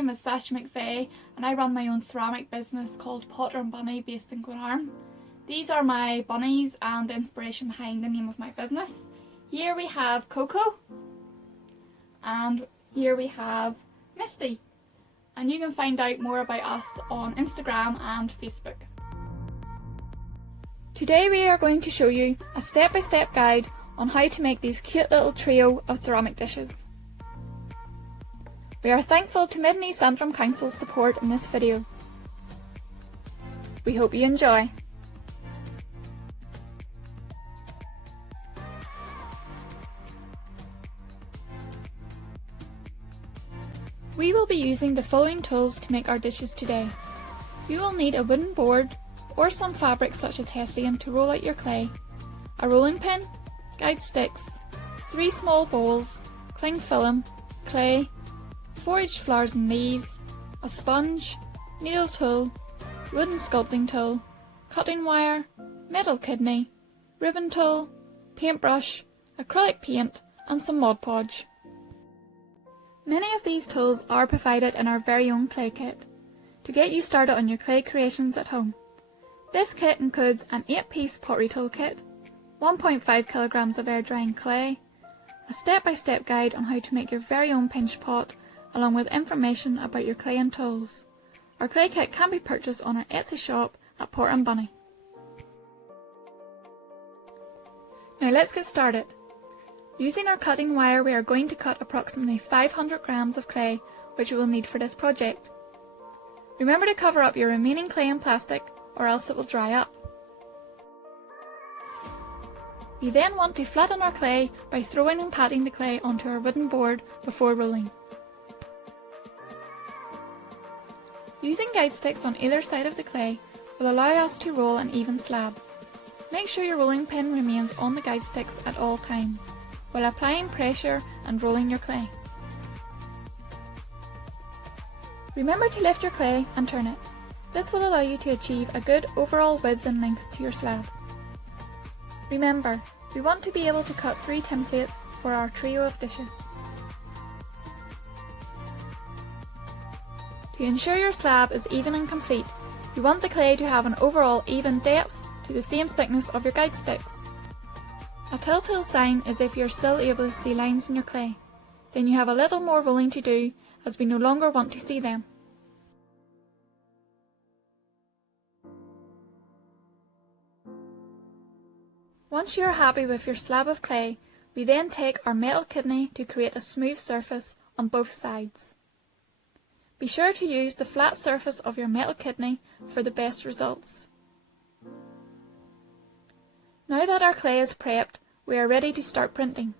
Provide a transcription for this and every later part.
name is Sasha McVey and I run my own ceramic business called Potter and Bunny based in Glenarm. These are my bunnies and the inspiration behind the name of my business. Here we have Coco and here we have Misty, and you can find out more about us on Instagram and Facebook. Today we are going to show you a step-by-step guide on how to make these cute little trio of ceramic dishes. We are thankful to Mid and East Antrim Council's support in this video. We hope you enjoy. We will be using the following tools to make our dishes today. You will need a wooden board or some fabric such as hessian to roll out your clay, a rolling pin, guide sticks, 3 small bowls, cling film, clay, 4-inch flowers and leaves, a sponge, needle tool, wooden sculpting tool, cutting wire, metal kidney, ribbon tool, paintbrush, acrylic paint and some Mod Podge. Many of these tools are provided in our very own clay kit to get you started on your clay creations at home. This kit includes an 8-piece pottery tool kit, 1.5 kilograms of air drying clay, a step-by-step guide on how to make your very own pinch pot, along with information about your clay and tools. Our clay kit can be purchased on our Etsy shop at Potter and Bunny. Now let's get started. Using our cutting wire, we are going to cut approximately 500 grams of clay, which we will need for this project. Remember to cover up your remaining clay in plastic, or else it will dry up. We then want to flatten our clay by throwing and patting the clay onto our wooden board before rolling. Using guide sticks on either side of the clay will allow us to roll an even slab. Make sure your rolling pin remains on the guide sticks at all times, while applying pressure and rolling your clay. Remember to lift your clay and turn it. This will allow you to achieve a good overall width and length to your slab. Remember, we want to be able to cut 3 templates for our trio of dishes. To ensure your slab is even and complete, you want the clay to have an overall even depth to the same thickness of your guide sticks. A telltale sign is if you are still able to see lines in your clay. Then you have a little more rolling to do, as we no longer want to see them. Once you are happy with your slab of clay, we then take our metal kidney to create a smooth surface on both sides. Be sure to use the flat surface of your metal kidney for the best results. Now that our clay is prepped, we are ready to start printing.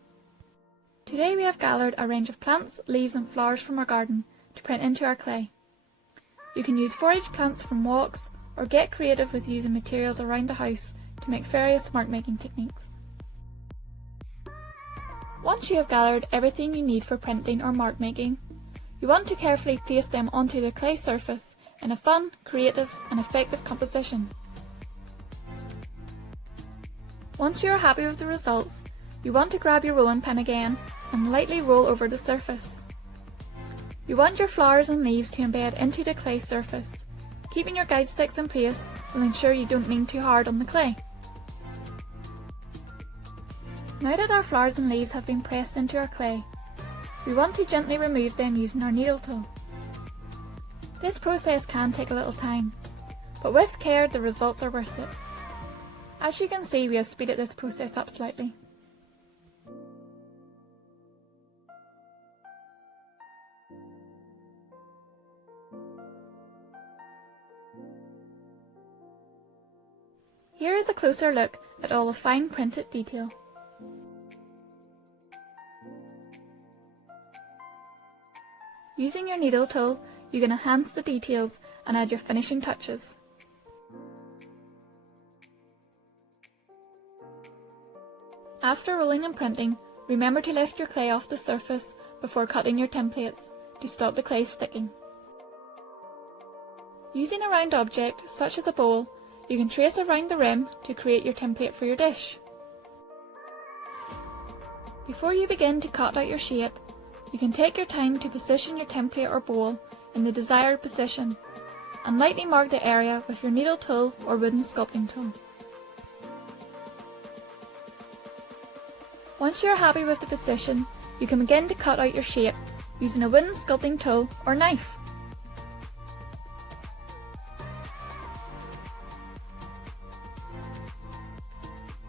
Today we have gathered a range of plants, leaves and flowers from our garden to print into our clay. You can use forage plants from walks or get creative with using materials around the house to make various mark making techniques. Once you have gathered everything you need for printing or mark making, you want to carefully place them onto the clay surface in a fun, creative and effective composition. Once you are happy with the results, you want to grab your rolling pin again and lightly roll over the surface. You want your flowers and leaves to embed into the clay surface. Keeping your guide sticks in place will ensure you don't lean too hard on the clay. Now that our flowers and leaves have been pressed into our clay, we want to gently remove them using our needle tool. This process can take a little time, but with care the results are worth it. As you can see, we have speeded this process up slightly. Here is a closer look at all the fine printed detail. Using your needle tool, you can enhance the details and add your finishing touches. After rolling and printing, remember to lift your clay off the surface before cutting your templates to stop the clay sticking. Using a round object, such as a bowl, you can trace around the rim to create your template for your dish. Before you begin to cut out your shape, you can take your time to position your template or bowl in the desired position, and lightly mark the area with your needle tool or wooden sculpting tool. Once you are happy with the position, you can begin to cut out your shape using a wooden sculpting tool or knife.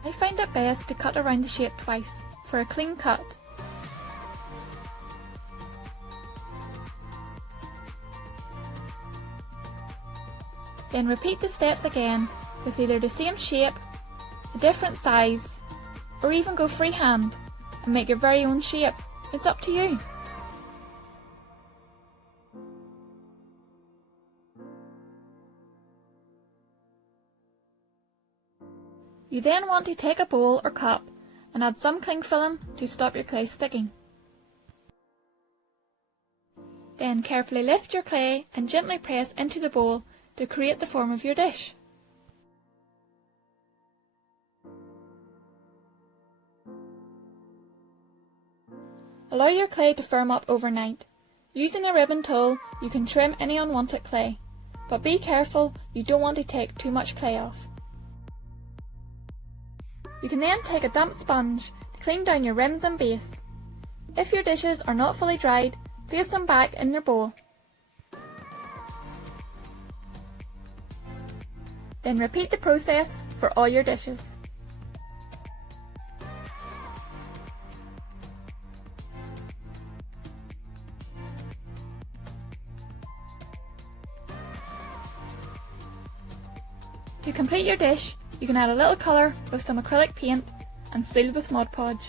I find it best to cut around the shape twice for a clean cut. Then repeat the steps again with either the same shape, a different size, or even go freehand and make your very own shape. It's up to you. You then want to take a bowl or cup and add some cling film to stop your clay sticking. Then carefully lift your clay and gently press into the bowl to create the form of your dish. Allow your clay to firm up overnight. Using a ribbon tool, you can trim any unwanted clay, but be careful you don't want to take too much clay off. You can then take a damp sponge to clean down your rims and base. If your dishes are not fully dried, place them back in your bowl. Then repeat the process for all your dishes. To complete your dish, you can add a little colour with some acrylic paint and seal with Mod Podge.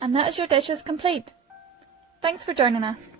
And that is your dishes complete. Thanks for joining us.